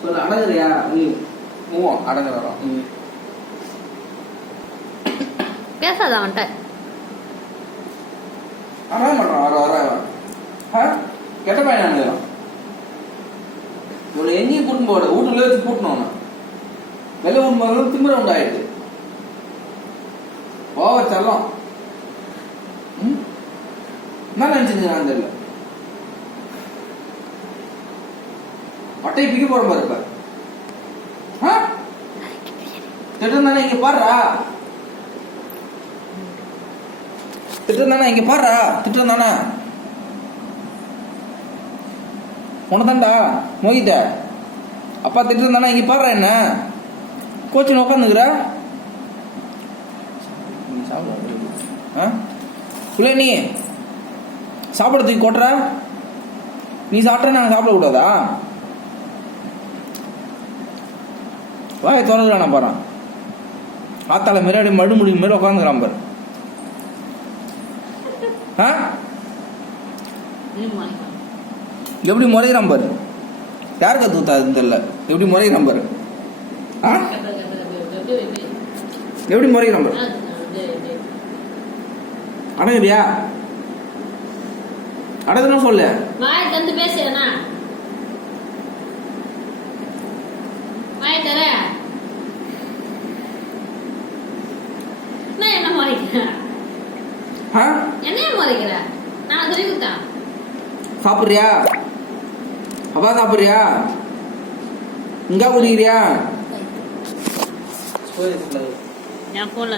சொல்லு அடங்குறியா நீ அடங்குறோம் பேசாத அவன்கிட்ட அதான் பண்றான் கெட்ட பையன் இவனை எங்கேயும் கூட்டு போட வீட்டுக்குள்ளே வச்சு கூட்டணும் வெளில உண்மை திமிர உண்டாயிடுது ஓவர் செல்லம் என்ன நினைச்சிருந்தேன் நான் தெரியல மட்டையை பிக்க போற பாரு இப்ப திட்டம் தானே இங்க பாடுறா திட்டம் தானே இங்க பாடுறா திட்டம் தானே உனதான்டா மோகிட்ட அப்பா திட்டம் தானே இங்க பாடுற என்ன கோச்சின் உட்காந்துக்கிற சொல்ல நீ சாப்பிடறதுக்கு கொட்டுற நீ சாப்பிட்டா நாங்கள் சாப்பிட கூடாதா வாய் திறந்துடா நான் பாரு ஆத்தால மாரி அப்படியே மடு முடியும் மாரி உட்காந்துக்கிறான் பாரு எப்படி முறைகிறான் பாரு யார் கத்துத்தாதுன்னு தெரியல எப்படி முறைகிறான் பாரு எப்படி முறைகிறான் பாரு அடங்குறியா அடங்குன்னு சொல்லு வாய் தந்து பேசுறேனா வாய் தர நான் என்ன முறைக்கிறேன் என்ன முறைக்கிறேன் நான் சொல்லி கொடுத்தேன் சாப்பிடுறியா அப்பா சாப்பிடுறியா இங்க குடிக்கிறியா என் போன்ல